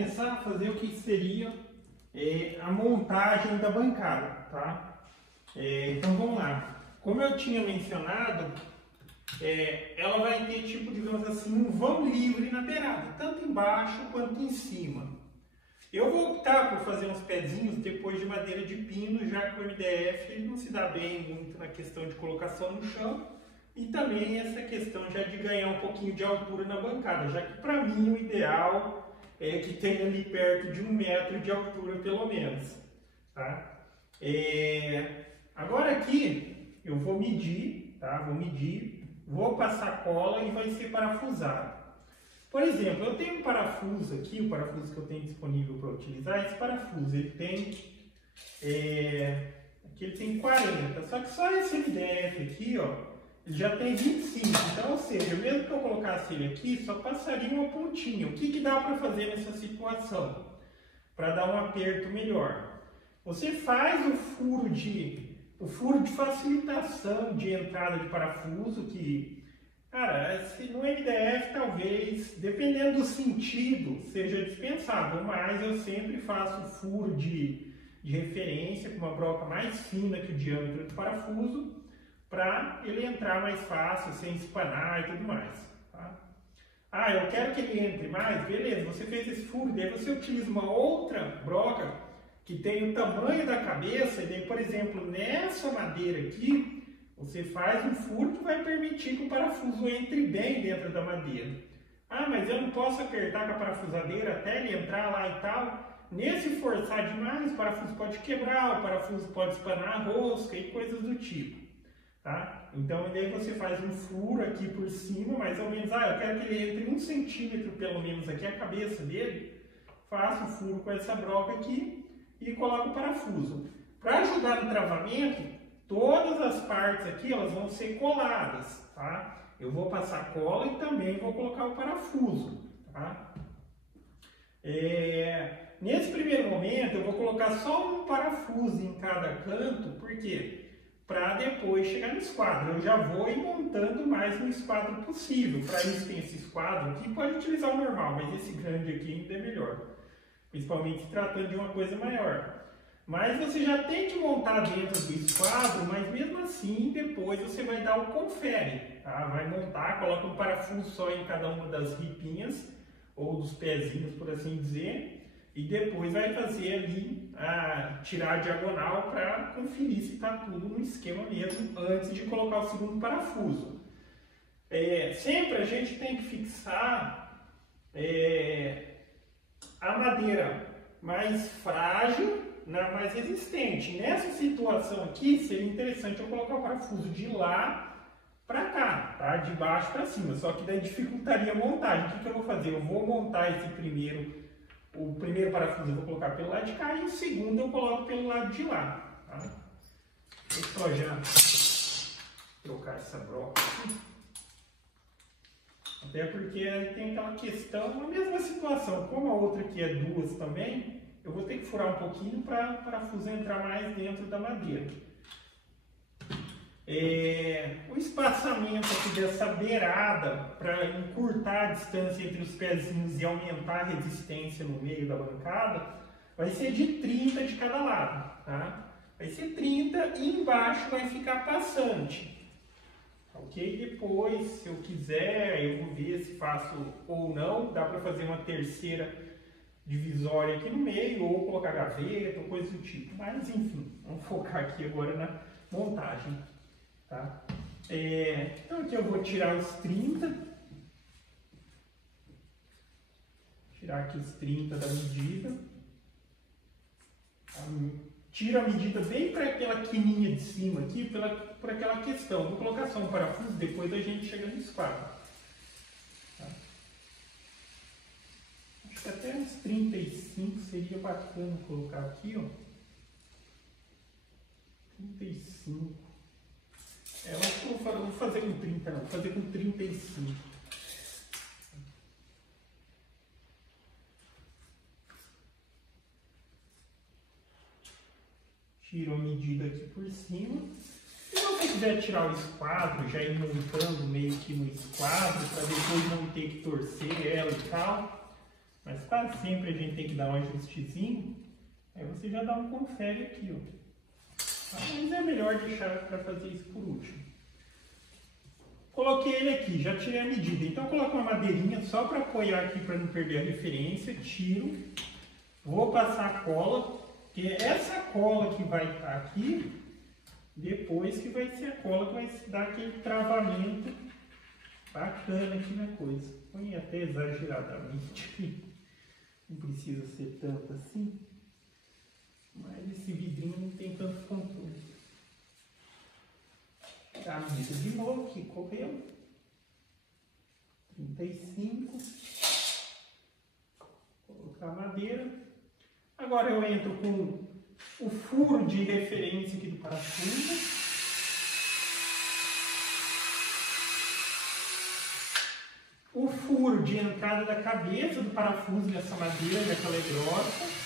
começar a fazer o que seria a montagem da bancada, tá? Então vamos lá. Como eu tinha mencionado, ela vai ter tipo, digamos assim, um vão livre na beirada, tanto embaixo quanto em cima. Eu vou optar por fazer uns pezinhos depois de madeira de pino, já que o MDF ele não se dá bem muito na questão de colocação no chão e também essa questão já de ganhar um pouquinho de altura na bancada, já que para mim o ideal é que tenha ali perto de 1 metro de altura pelo menos, tá? Agora aqui eu vou medir, tá? Vou passar cola e vai ser parafusado. Por exemplo, eu tenho um parafuso aqui, o parafuso que eu tenho disponível para utilizar, esse parafuso, ele tem, aqui ele tem 40, só que só esse MDF aqui, ó, ele já tem 25, então, ou seja, mesmo que eu colocasse ele aqui, só passaria uma pontinha. O que dá para fazer nessa situação? Para dar um aperto melhor. Você faz o furo de facilitação de entrada de parafuso, que... Cara, no MDF talvez, dependendo do sentido, seja dispensável, mas eu sempre faço furo de referência com uma broca mais fina que o diâmetro do parafuso, para ele entrar mais fácil, sem espanar e tudo mais. Tá? Eu quero que ele entre mais, beleza, você fez esse furo, daí você utiliza uma outra broca que tem o tamanho da cabeça, e daí, por exemplo, nessa madeira aqui, você faz um furo que vai permitir que o parafuso entre bem dentro da madeira. Mas eu não posso apertar com a parafusadeira até ele entrar lá e tal. Nesse forçar demais, o parafuso pode quebrar, o parafuso pode espanar a rosca e coisas do tipo. Tá? Então, daí você faz um furo aqui por cima, mais ou menos. Eu quero que ele entre 1 centímetro pelo menos aqui a cabeça dele. Faço o furo com essa broca aqui e coloco o parafuso. Para ajudar no travamento, todas as partes aqui elas vão ser coladas, tá? Eu vou passar cola e também vou colocar o parafuso, tá? Nesse primeiro momento eu vou colocar só um parafuso em cada canto, por quê? Para depois chegar no esquadro. Eu já vou ir montando mais no esquadro possível. Para isso tem esse esquadro aqui, pode utilizar o normal, mas esse grande aqui ainda é melhor. Principalmente se tratando de uma coisa maior. Mas você já tem que montar dentro do esquadro, mas mesmo assim depois você vai dar o confere, tá? Vai montar, coloca um parafuso só em cada uma das ripinhas, ou dos pezinhos, por assim dizer, e depois vai fazer ali, tirar a diagonal para conferir se está tudo no esquema mesmo, antes de colocar o segundo parafuso. Sempre a gente tem que fixar a madeira mais frágil na mais resistente. Nessa situação aqui, seria interessante eu colocar o parafuso de lá para cá, tá? De baixo para cima, só que daí dificultaria a montagem. O que eu vou fazer? Eu vou montar esse o primeiro parafuso eu vou colocar pelo lado de cá e o segundo eu coloco pelo lado de lá, tá? Deixa eu só já trocar essa broca aqui. Até porque tem aquela questão, a mesma situação, como a outra aqui é 2 também, eu vou ter que furar um pouquinho para o parafuso entrar mais dentro da madeira. O espaçamento aqui dessa beirada, para encurtar a distância entre os pezinhos e aumentar a resistência no meio da bancada, vai ser de 30 de cada lado, tá? Vai ser 30 e embaixo vai ficar passante. Ok? Depois, se eu quiser, eu vou ver se faço ou não, dá para fazer uma terceira divisória aqui no meio, ou colocar gaveta, ou coisa do tipo. Mas, enfim, vamos focar aqui agora na montagem. Tá? Então, aqui eu vou tirar os 30. Tirar aqui os 30 da medida. Tiro a medida bem para aquela quininha de cima aqui, por aquela questão. Vou colocar só um parafuso, depois a gente chega no esquadro. Acho que até uns 35 seria bacana colocar aqui, ó. 35. Eu acho que eu vou fazer com 30, não. Vou fazer com 35. Tiro a medida aqui por cima. E se você quiser tirar o esquadro, já ir montando meio que no esquadro, para depois não ter que torcer ela e tal. mas quase sempre a gente tem que dar um ajustezinho. Aí você já dá um confere aqui, ó. Mas é melhor deixar para fazer isso por último. Coloquei ele aqui, já tirei a medida. Então eu coloco uma madeirinha só para apoiar aqui para não perder a referência. Tiro. Vou passar a cola, que é essa cola que vai estar aqui, depois que vai ser a cola que vai dar aquele travamento bacana aqui na coisa. Põe até exageradamente aqui. Não precisa ser tanto assim. Mas esse vidrinho não tem tanto controle. Tá, a medida de novo aqui, correu. 35. Colocar a madeira. Agora eu entro com o furo de referência aqui do parafuso. O furo de entrada da cabeça do parafuso nessa madeira, já que ela é grossa.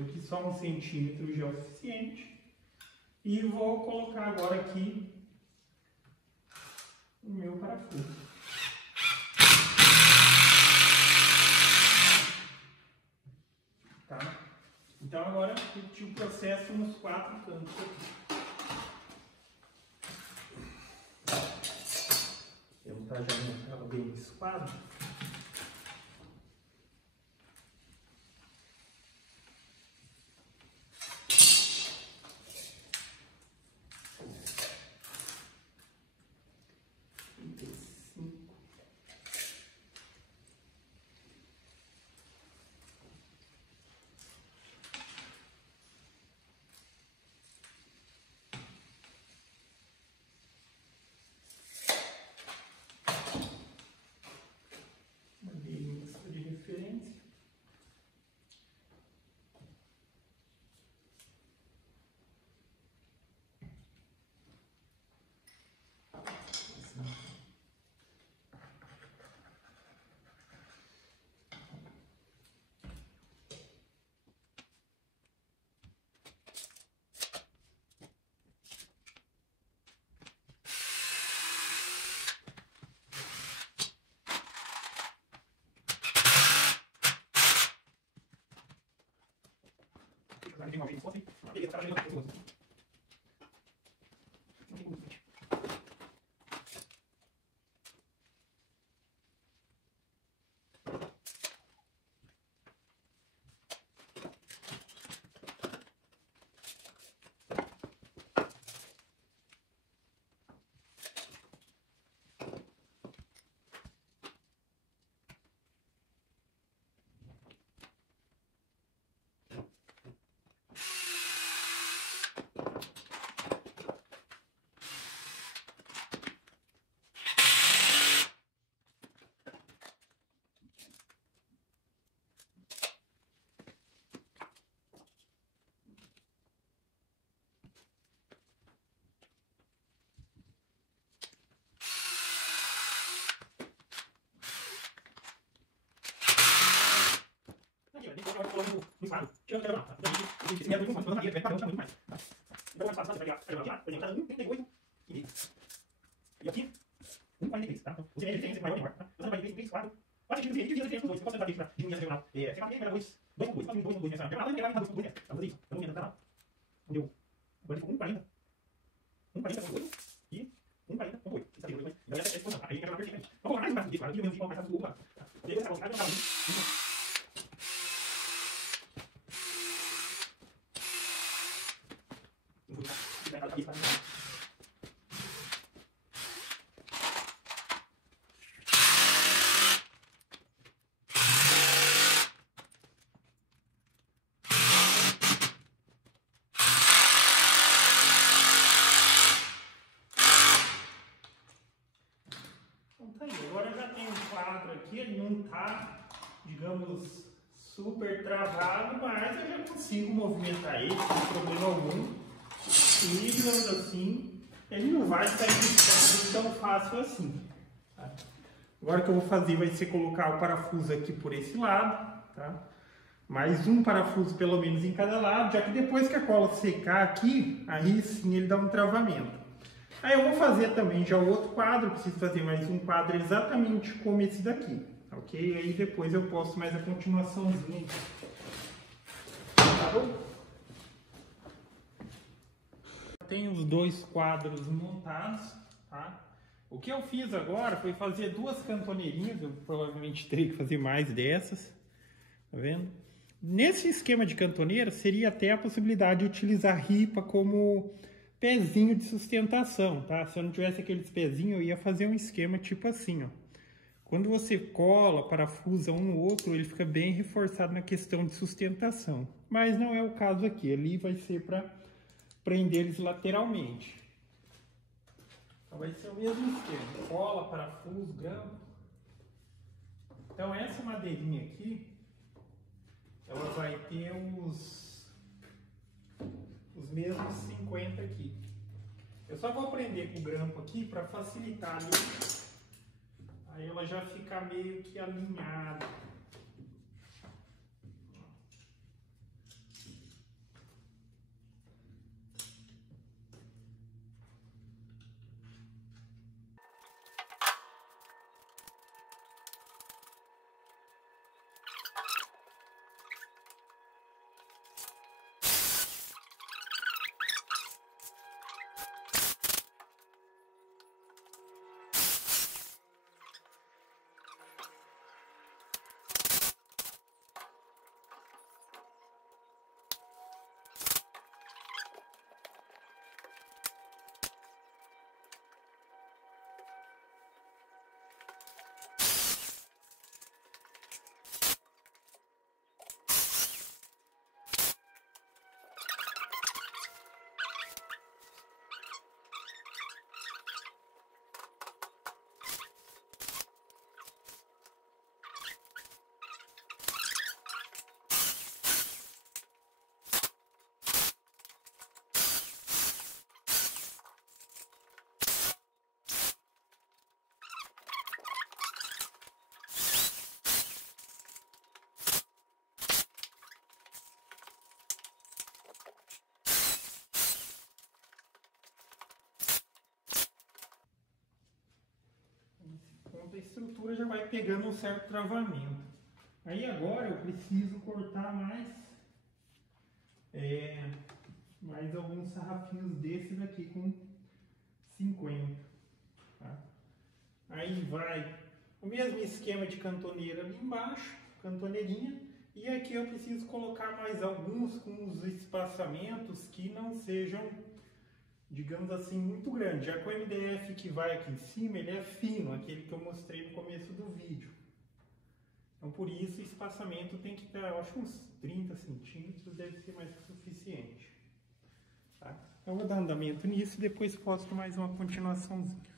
Aqui só 1 centímetro já é o suficiente. E vou colocar agora aqui o meu parafuso. Tá? Então agora repetir o processo nos 4 cantos aqui. Eu já não bem esse quadro. Tem uma vez assim, beleza, tá fazendo outra coisa. No quadro, tirando o tá? Então, esse método funciona, mas vai muito mais. Então, mais fácil, você vai tirar, por exemplo, cada 1,38 e meio. E aqui, 1,43, tá? Então, você mede a diferença maior e menor, tá? Você vai 3, 4, 4 centímetros e divide a diferença dos dois. Você pode fazer para diminuir a diagonal. Você vai ter 2 com 2, você vai ter 2 com 2 nessa diagonal, e vai fazer 2 nessa. Vamos fazer isso. Vamos ver, tá? Deu. Agora ficou 1,40. 1,40,8 e 1,40,8. Você está vendo? Então, essa é a exposição. Aí, a diagonal perfeitamente. Vamos colocar mais um braço disso, aqui, o mesmo mais fácil do outro lado. Depois, você vai colocar agora já tem um quadro aqui, ele não está, digamos, super travado, mas eu já consigo movimentar ele sem problema algum. E, digamos assim, ele não vai sair tão fácil assim. Tá? Agora o que eu vou fazer vai ser colocar o parafuso aqui por esse lado, tá? Mais um parafuso pelo menos em cada lado, já que depois que a cola secar aqui, aí sim ele dá um travamento. Aí eu vou fazer também já o outro quadro, preciso fazer mais um quadro exatamente como esse daqui, tá ok? Aí depois eu posto mais a continuaçãozinha. Tá bom? Tenho os dois quadros montados, tá? O que eu fiz agora foi fazer duas cantoneirinhas, eu provavelmente teria que fazer mais dessas, tá vendo? Nesse esquema de cantoneira, seria até a possibilidade de utilizar ripa como pezinho de sustentação, tá? Se eu não tivesse aqueles pezinhos, eu ia fazer um esquema tipo assim, ó. Quando você cola, parafusa um no outro, ele fica bem reforçado na questão de sustentação. Mas não é o caso aqui, ali vai ser para prender eles lateralmente. Então vai ser o mesmo esquema, cola, parafuso, grampo. Então essa madeirinha aqui, ela vai ter os mesmos 50 aqui. Eu só vou prender com o grampo aqui para facilitar ali. Aí ela já fica meio que alinhada. A estrutura já vai pegando um certo travamento. Aí agora eu preciso cortar mais alguns sarrafinhos desses aqui com 50. Tá? Aí vai o mesmo esquema de cantoneira ali embaixo, cantoneirinha. E aqui eu preciso colocar mais alguns com os espaçamentos que não sejam, digamos assim, muito grande. Já que o MDF que vai aqui em cima, ele é fino, aquele que eu mostrei no começo do vídeo. Então, por isso, o espaçamento tem que estar, eu acho, uns 30 centímetros, deve ser mais que suficiente. Tá? Eu vou dar andamento nisso e depois posto mais uma continuaçãozinha.